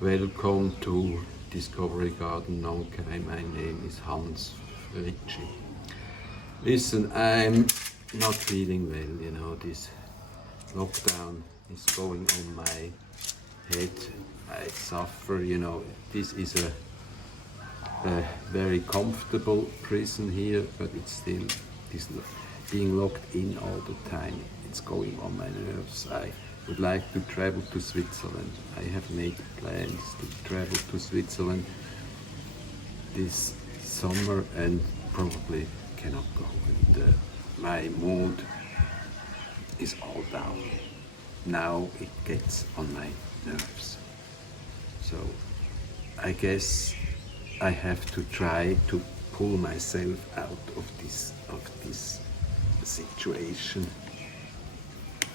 Welcome to Discovery Garden Nonkai. My name is Hans Fritschi. Listen, I'm not feeling well, this lockdown is going on my head. I suffer, this is a very comfortable prison here, but it's still being locked in all the time. It's going on my nerves. I would like to travel to Switzerland. I have made plans to travel to Switzerland this summer and probably cannot go. And my mood is all down. Now it gets on my nerves. So I guess I have to try to pull myself out of this situation.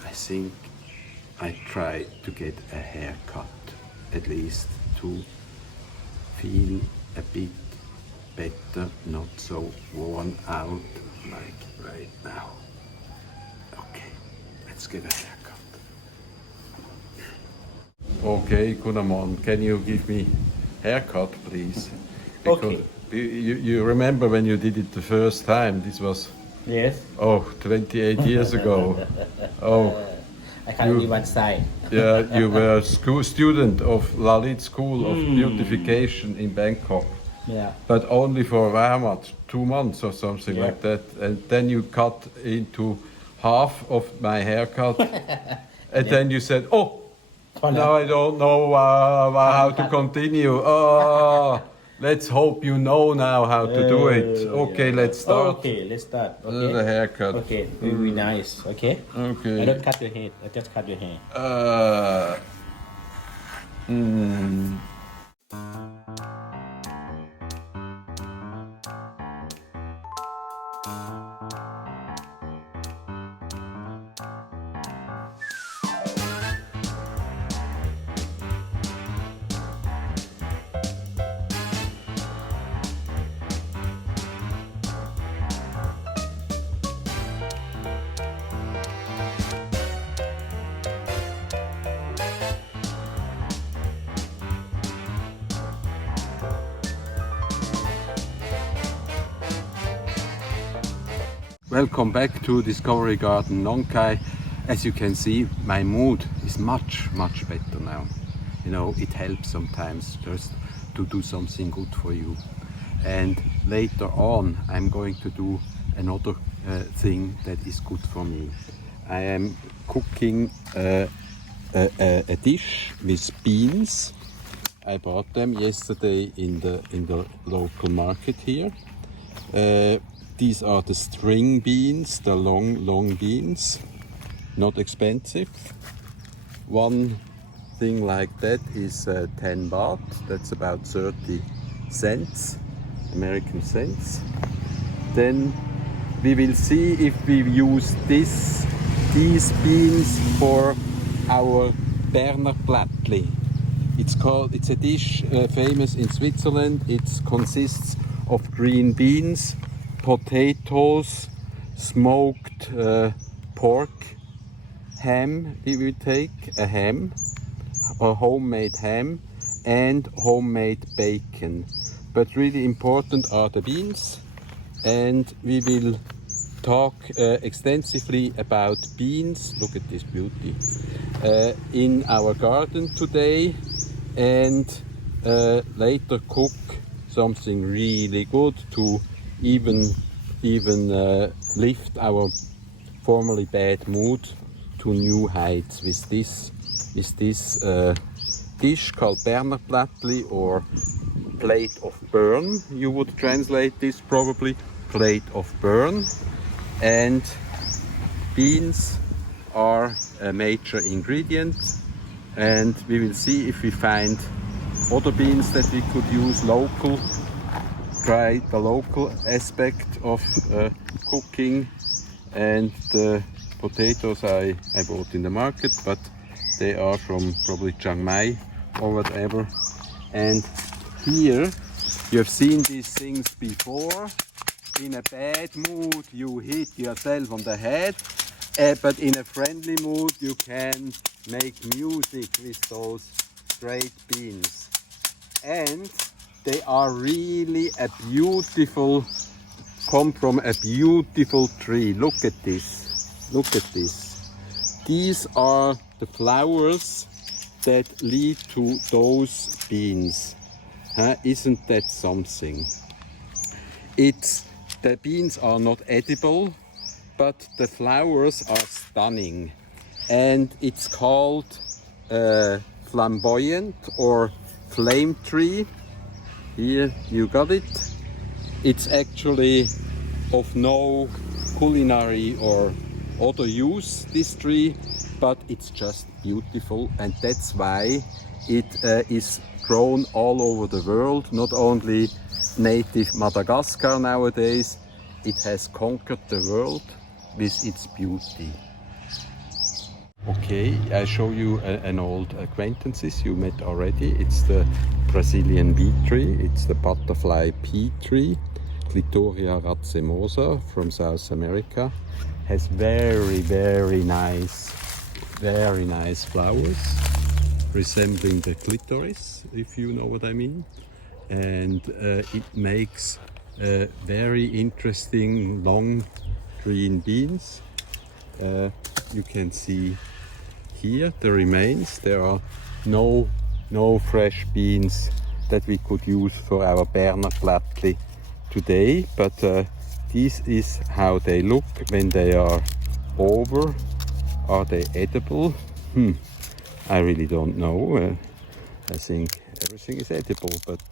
I think I try to get a haircut, at least to feel a bit better, not so worn out like right now. Okay, let's get a haircut. Okay, Kunamon, can you give me haircut, please? Because you remember when you did it the first time? This was 28 years ago. I can only one side. Yeah, you were a student of Lalit School of Beautification in Bangkok. Yeah. But only for how much? 2 months or something like that. And then you cut into half of my haircut. And then you said, now I don't know how to continue. Let's hope you know now how to do it. Okay, let's start. Okay, let's start. Okay. The haircut. Okay, it will be nice. Okay. Okay. I don't cut your head. I just cut your hair. Welcome back to Discovery Garden Nonkai. As you can see, my mood is much better now. It helps sometimes just to do something good for you. And later on, I'm going to do another thing that is good for me. I am cooking a dish with beans. I bought them yesterday in the local market here. These are the string beans, the long beans, not expensive. One thing like that is 10 baht, that's about 30 cents, American cents. Then we will see if we use these beans for our Berner Platte. It's a dish famous in Switzerland. It consists of green beans, potatoes, smoked pork, ham. We will take a ham, a homemade ham, and homemade bacon. But really important are the beans, and we will talk extensively about beans. Look at this beauty in our garden today, and later cook something really good to even lift our formerly bad mood to new heights with this dish called Berner Platte, or plate of Bern. You would translate this probably, plate of Bern. And beans are a major ingredient, and we will see if we find other beans that we could use local. Try the local aspect of cooking. And the potatoes I bought in the market, but they are from probably Chiang Mai or whatever. And here you have seen these things before. In a bad mood you hit yourself on the head, but in a friendly mood you can make music with those great beans. And they are really a beautiful, come from a beautiful tree. Look at this. Look at this. These are the flowers that lead to those beans. Isn't that something? The beans are not edible, but the flowers are stunning. And it's called flamboyant or flame tree. Here you got it. It's actually of no culinary or other use, this tree, but it's just beautiful, and that's why it is grown all over the world, not only native Madagascar nowadays. It has conquered the world with its beauty. Okay, I show you an old acquaintances you met already. It's the Brazilian bee tree. It's the butterfly pea tree, Clitoria racemosa from South America. Has very nice flowers resembling the clitoris, if you know what I mean. And it makes very interesting long green beans. You can see here the remains. There are no fresh beans that we could use for our Berner Platte today, but this is how they look when they are over. Are they edible? I really don't know. I think everything is edible, but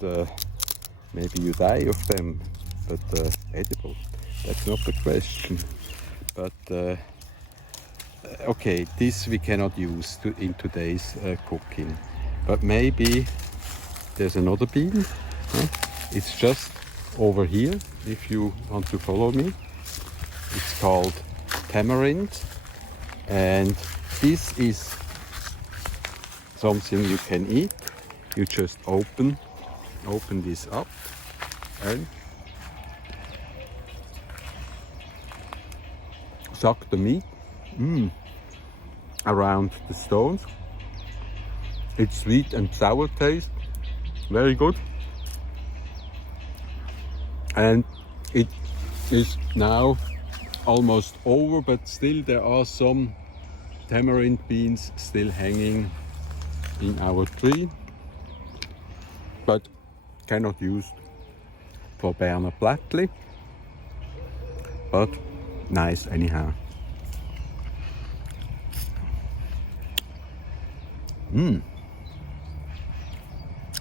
maybe you die of them. But edible, that's not the question. But okay, this we cannot use in today's cooking. But maybe there's another bean. It's just over here, if you want to follow me. It's called tamarind, and this is something you can eat. You just open this up and suck the meat around the stones. It's sweet and sour taste, very good. And it is now almost over, but still there are some tamarind beans still hanging in our tree, but cannot use for Berner Platte, but nice anyhow.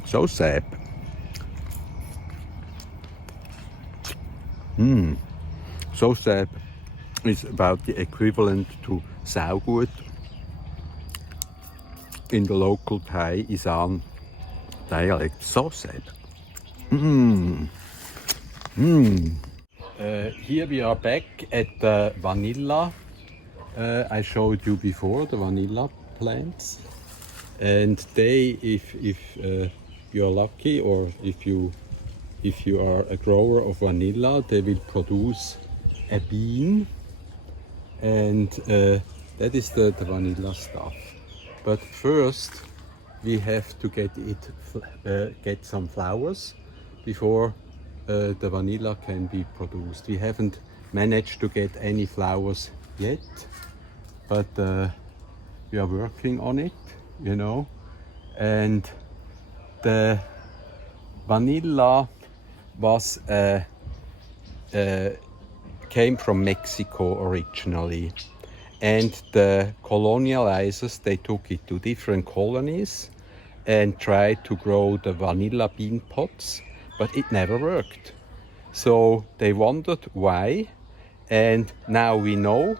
So sad. So sad is about the equivalent to saugut in the local Thai Isan dialect. So sad. Here we are back at the vanilla. I showed you before the vanilla plants, and they, if you're lucky, or if you are a grower of vanilla, they will produce a bean, and that is the vanilla stuff. But first we have to get some flowers before the vanilla can be produced. We haven't managed to get any flowers yet, but we are working on it, you know. And the vanilla was came from Mexico originally, and the colonializers, they took it to different colonies and tried to grow the vanilla bean pods, but it never worked. So they wondered why, and now we know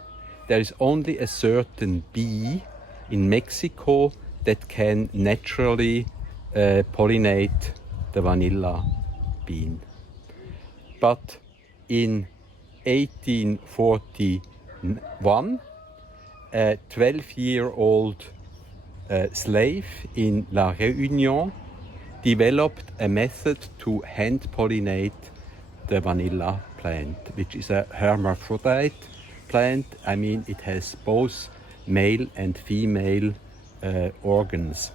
there is only a certain bee in Mexico that can naturally pollinate the vanilla bean. But in 1841, a 12-year-old slave in La Réunion developed a method to hand pollinate the vanilla plant, which is a hermaphrodite plant. I mean, it has both male and female organs.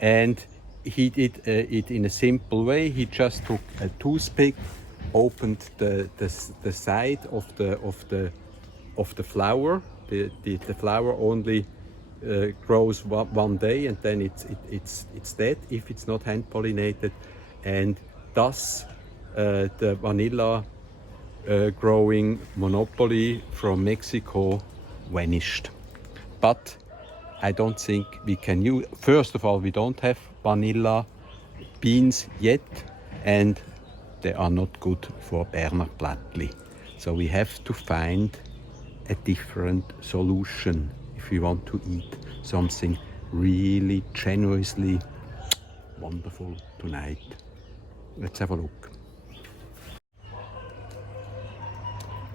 And he did it in a simple way. He just took a toothpick, opened the side of the flower. The flower only grows one day, and then it's dead if it's not hand pollinated, and thus the vanilla growing monopoly from Mexico vanished. But I don't think we can use. First of all, we don't have vanilla beans yet, and they are not good for Berner Platte. So we have to find a different solution if we want to eat something really genuinely wonderful tonight. Let's have a look.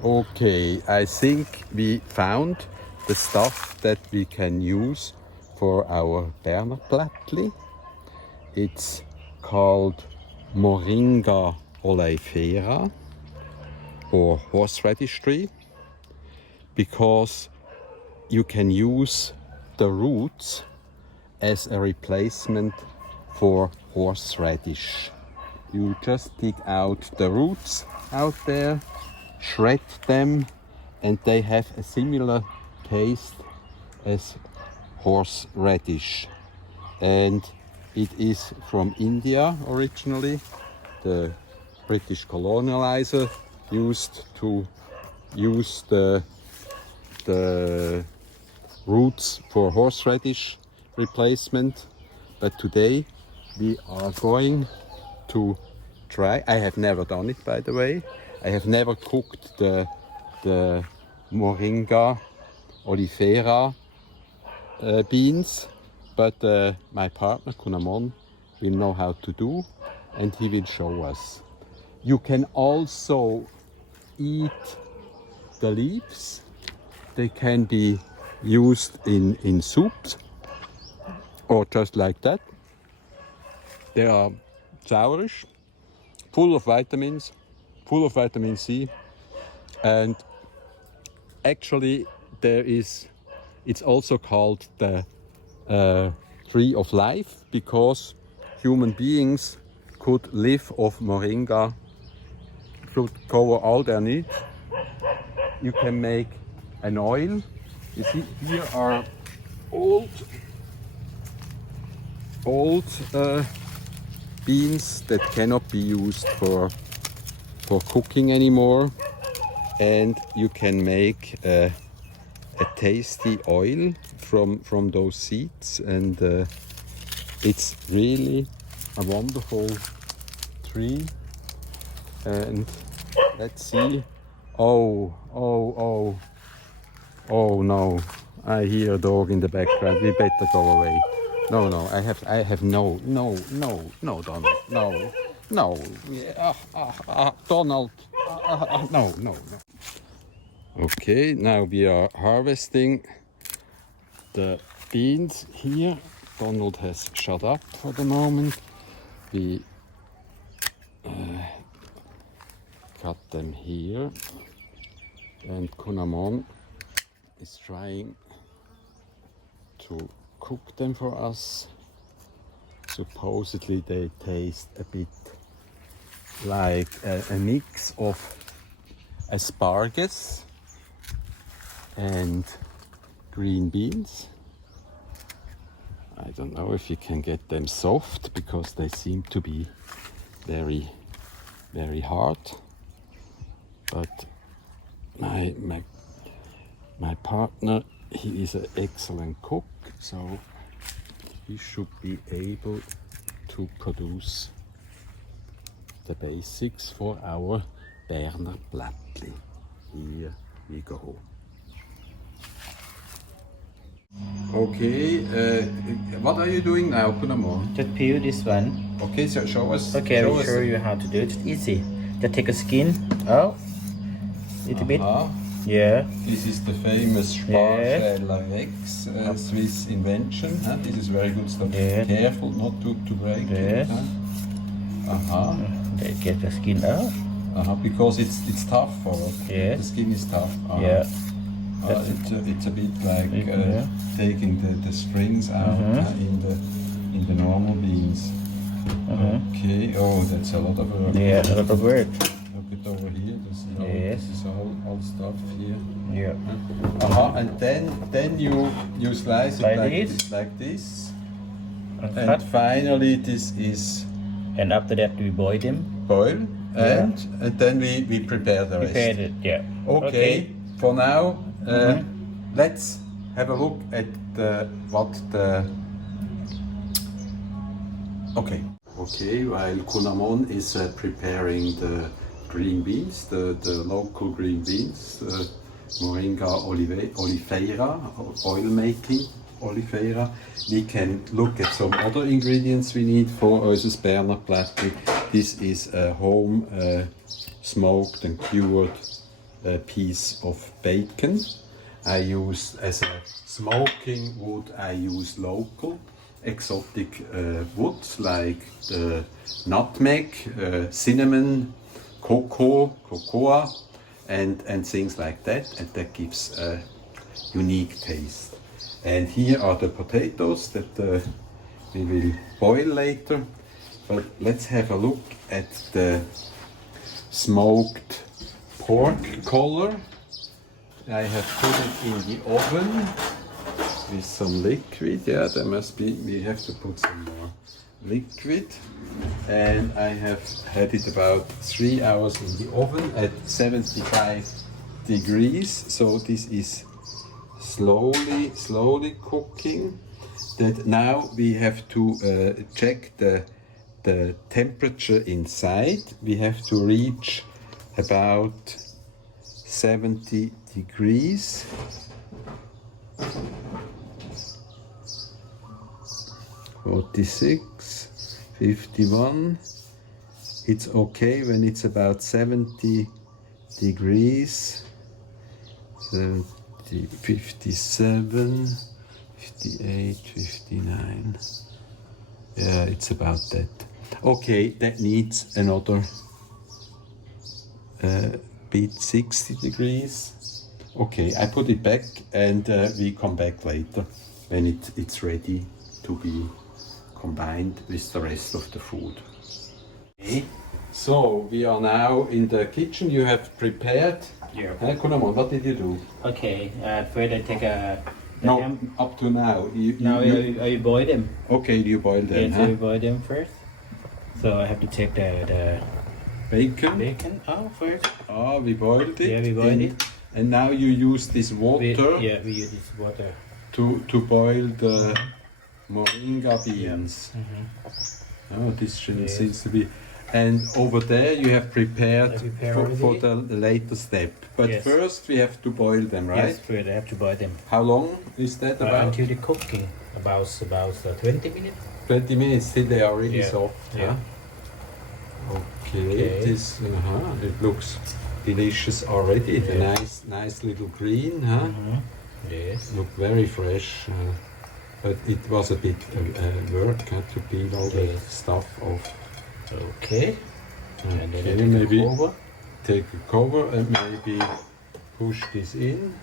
Okay, I think we found the stuff that we can use for our Berner Platte. It's called Moringa olifeira, or horseradish tree, because you can use the roots as a replacement for horseradish. You just dig out the roots out there, shred them, and they have a similar taste as horseradish. And it is from India originally. The British colonizer used to use the roots for horseradish replacement. But today we are going to try. I have never done it, by the way. I have never cooked the Moringa olifeira beans, but my partner Kunamon will know how to do, and he will show us. You can also eat the leaves. They can be used in soups or just like that. They are sourish, full of vitamins, full of vitamin C, and actually it's also called the tree of life, because human beings could live off moringa, could cover all their needs. You can make an oil. You see, here are old beans that cannot be used for cooking anymore, and you can make a tasty oil from those seeds, and it's really a wonderful tree. And let's see. Oh no, I hear a dog in the background. We better go away. No, I have no, Donald, no, Donald, no. Okay, now we are harvesting the beans here. Donald has shut up for the moment. We cut them here, and Kunamon is trying to cook them for us. Supposedly they taste a bit like a mix of asparagus and green beans. I don't know if you can get them soft, because they seem to be very, very hard. But my partner, he is an excellent cook, so he should be able to produce the basics for our Berner Platte. Here we go. Okay, what are you doing now, Kunamon? Just peel this one. Okay, so show us. Okay, I will show you how to do it. It's easy. Just take a skin out, little bit. Yeah. This is the famous Spargel Rex, Swiss invention. This is very good stuff. Yeah. Careful not to break it. They get the skin out. Because it's tough for it. Yeah. The skin is tough. Yeah. It's a bit like taking the strings out in in the normal beans. Okay, oh, that's a lot of work. Yeah, a lot of work. Look it over here. Yes. This is all stuff here. Yeah. And then you slice Like it this? like this. And And cut. finally, this is And after that, we boil them. boil, Yeah. and then we prepare the rest. Prepare it. Yeah. Okay. For now, let's have a look at what the. Okay, while Kunamon is preparing the green beans, the local green beans, Moringa olifeira, oil making olifeira, we can look at some other ingredients we need for our Berner Platte. This is a home smoked and cured piece of bacon. I use as a smoking wood, I use local exotic woods like nutmeg, cinnamon, cocoa, and things like that, and that gives a unique taste. And here are the potatoes that we will boil later. But let's have a look at the smoked pork collar. I have put it in the oven with some liquid. Yeah, there must be, we have to put some more liquid. And I have had it about 3 hours in the oven at 75 degrees. So this is slowly cooking. That now we have to check the temperature inside. We have to reach about 70 degrees. (46), 51. It's okay when it's about 70 degrees. 70, 57, 58, 59. Yeah, it's about that. Okay, that needs another bit, 60 degrees. Okay, I put it back and we come back later when it's ready to be combined with the rest of the food. Okay, so we are now in the kitchen. You have prepared. Yeah. Kunamon, what did you do? Okay. First, I take a. No, up to now. Now you boil them. Okay, you boil them. Yes, you boil them first. So I have to take the bacon. bacon out first. Oh, we boiled it. Yeah, we boiled it. And now you use this water. We use this water to boil the moringa beans. Oh, this seems to be. And over there you have prepared for the later step. But yes. First we have to boil them, right? Yes, first I have to boil them. How long is that about? Until the cooking, about 20 minutes. 20 minutes till they are really soft. Yeah. Huh? Okay. This it looks delicious already. The nice little green, huh? Yes. Look very fresh. But it was a bit work to peel all the stuff off. Okay. And then maybe take a cover and maybe push this in.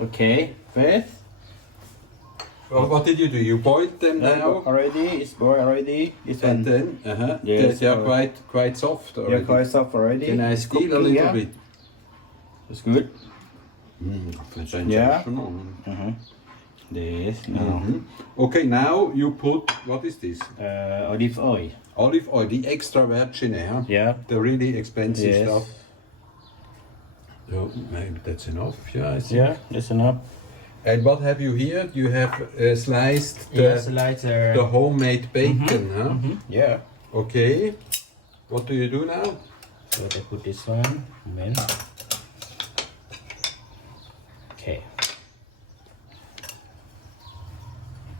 Okay, first. Well, what did you do? You boiled them now? Already, it's boiled already. This And one. then, Yes, they are quite soft already. They're quite soft already. Can I steal a little bit? It's good. Yeah. This. Okay, now you put, what is this? Olive oil. Olive oil, the extra virgin, huh? Yeah. The really expensive stuff. So maybe that's enough, yeah, I think. Yeah, that's enough. And what have you here? You have sliced the homemade bacon, huh? Yeah. Okay. What do you do now? So I put this one. Then. Okay.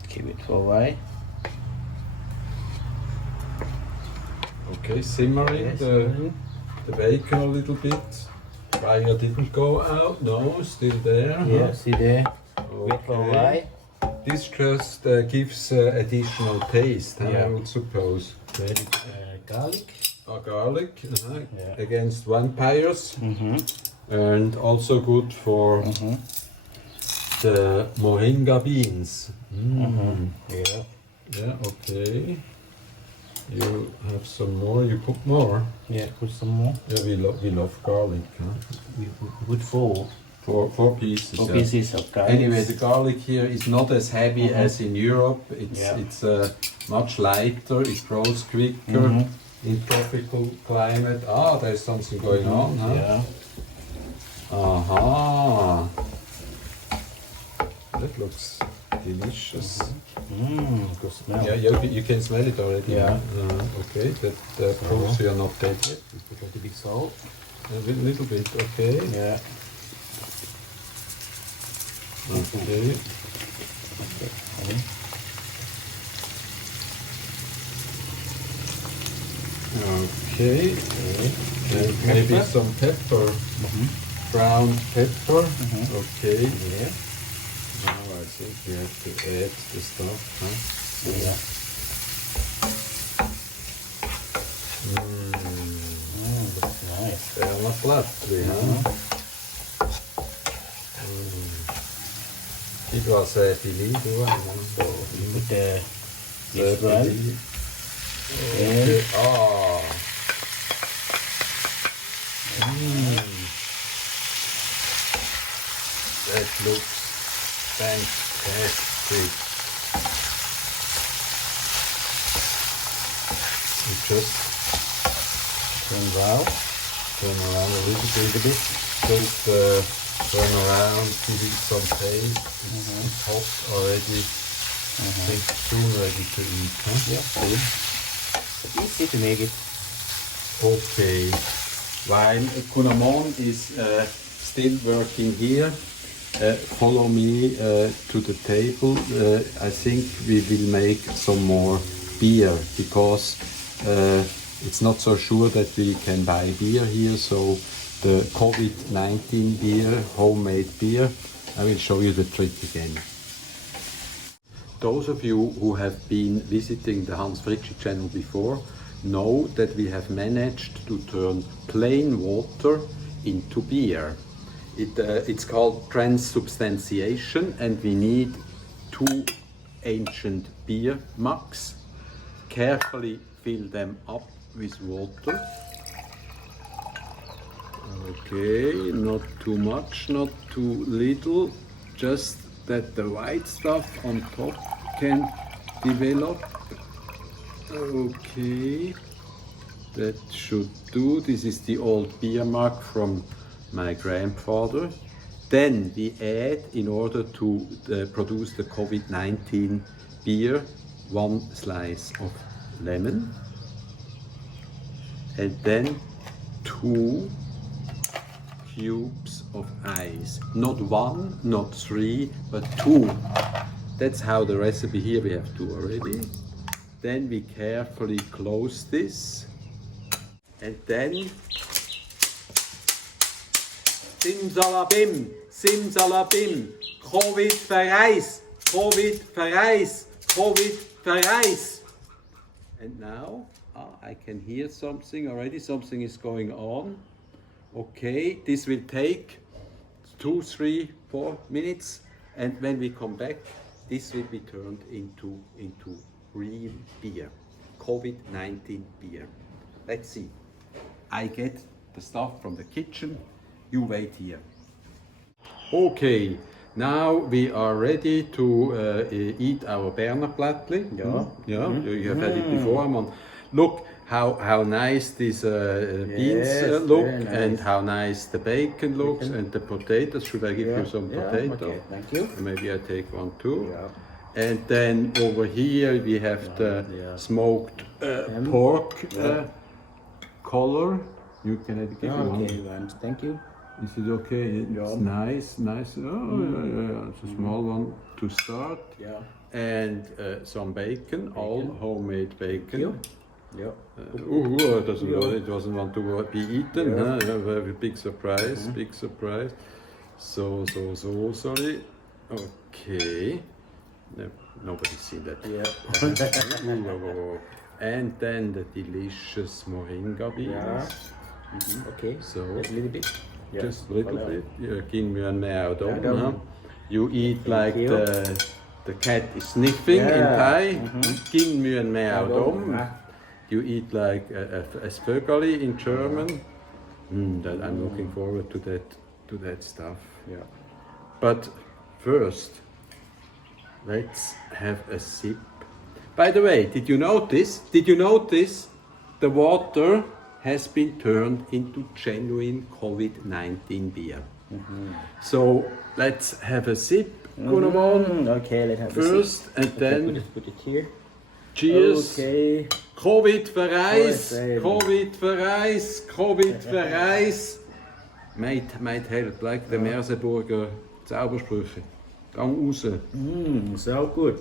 Keep it for a while. Okay, simmering the bacon a little bit. Fire didn't go out, no, still there. Yeah, huh? see there. Okay. Wait for a while. This just gives additional taste, huh, I would suppose. Garlic. Garlic against vampires. And also good for the Moringa beans. Yeah. Yeah, okay. You have some more, you put more. Yeah, put some more. Yeah, we love garlic. Huh? We put four. Four pieces. Four yeah. pieces of garlic. Anyway, the garlic here is not as heavy as in Europe. Yeah. It's much lighter. It grows quicker in tropical climate. Ah, there's something going on, huh? Yeah. Aha. That looks delicious. Good smell. Yeah, you can smell it already. Yeah. Okay, that proves we are not dead yet. We put a little bit salt. A little bit, okay. Yeah. Okay. Okay. And maybe some pepper. Ground pepper. Okay. Yeah. Now I think we have to add the stuff. Huh? Yeah. That's nice. Berner Platte, huh? It was a believe one. So you put the Okay. this one. Okay. Ah. That looks fantastic. You just Turn around. turn around a little bit. Just turn around to heat some taste. It's hot already. I think soon ready to eat, huh? Yeah, good. It's easy to make it. Okay. While Kunamon is still working here, follow me to the table. I think we will make some more beer because it's not so sure that we can buy beer here. So the COVID-19 beer, homemade beer, I will show you the trick again. Those of you who have been visiting the Hans Fritschi channel before know that we have managed to turn plain water into beer. It's called transubstantiation, and we need 2 ancient beer mugs. Carefully fill them up with water. Okay, not too much, not too little, just that the white stuff on top can develop. Okay, that should do. This is the old beer mug from my grandfather. Then we add, in order to produce the COVID-19 beer, 1 slice of lemon, and then 2 cubes of ice. Not 1, not 3, but 2. That's how the recipe here, we have 2 already. Then we carefully close this, and then simsalabim, simsalabim, Covid verreis, Covid verreis, Covid verreis. And now I can hear something already, something is going on. Okay, this will take 2, 3, 4 minutes, and when we come back, this will be turned into real beer, COVID-19 beer. Let's see. I get the stuff from the kitchen, you wait here. Okay, now we are ready to eat our Berner Platte. Yeah. Yeah, you have had it before. Look how nice these beans look, very nice. and how nice the bacon looks, and the potatoes. Should I give you some potato? Okay, thank you. Maybe I take one too. Yeah. And then over here we have the smoked pork color. You can give me one. Okay, thank you. Is it okay? It's nice, nice. Oh, yeah. It's a small one to start. Yeah. And some bacon, all homemade bacon. Yeah. It doesn't want to be eaten. Yeah. Huh? Yeah, very big surprise, big surprise. So, sorry. Okay. No, nobody's seen that. Yeah. And then the delicious Moringa beans. Yeah. Okay. So, Just a little bit. Yeah. just a little bit. Jag in med en närdom. Närdom. You eat like you. the cat is sniffing in Yeah. Thai. Ging mir mehr dom. Yeah. You eat like a Vögeli in German. That I'm looking forward to that stuff. Yeah. But first, let's have a sip. By the way, did you notice? The water has been turned into genuine COVID-19 beer. So let's have a sip. Okay, let's have First, and Okay, then put it here. cheers. Okay. Covid-verreis, Covid-verreis. Covid-verreis. Might help, like the Merseburger Zaubersprüche. Gang raus. So good.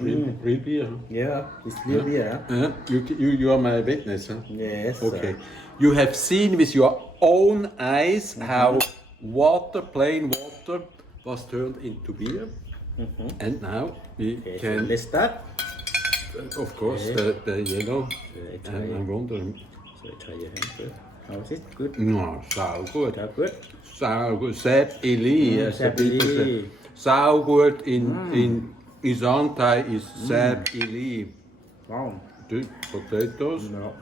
Real beer. Huh? Yeah, it's real beer. Huh? You are my witness, huh? Yes. Okay. You have seen with your own eyes how plain water, was turned into beer. And now we Okay, so can, let's start. of course, Okay. the yellow. try I'm wondering. So try your hand first. How is it? Good. No, so good. That good. So good. Sepp Ili, as the Sepp people say. Ili. So good in Isantai is Sepp Ili. Wow. The potatoes. No.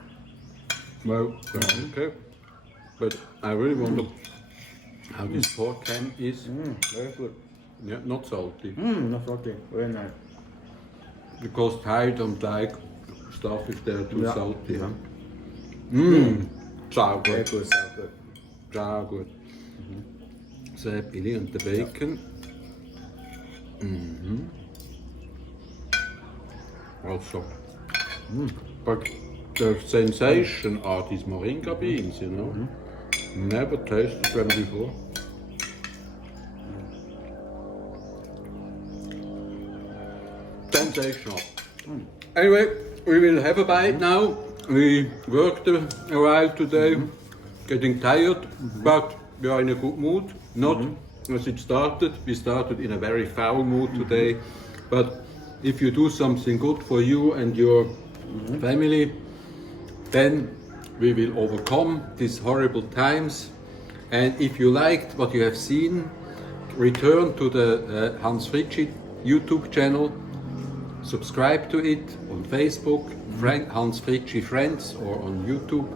Well, okay. But I really wonder how this pork can is. Very good. Yeah, not salty. Not salty. Very nice. Because Thai don't like stuff if they're too Yeah. salty. Huh? So Very good. good. So good. So good. Sepp Ili and the bacon. Also. But the sensation are these Moringa beans, you know. Never tasted them before. Sensational. Anyway, we will have a bite now. We worked a while today, getting tired, but we are in a good mood. Not as it started. We started in a very foul mood today, but if you do something good for you and your family, then we will overcome these horrible times. And if you liked what you have seen, return to the Hans Fritschi YouTube channel, subscribe to it on Facebook, Hans Fritschi Friends, or on YouTube,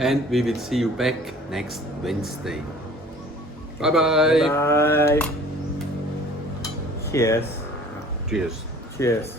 and we will see you back next Wednesday. Bye bye. Bye. Cheers. Cheers. Cheers.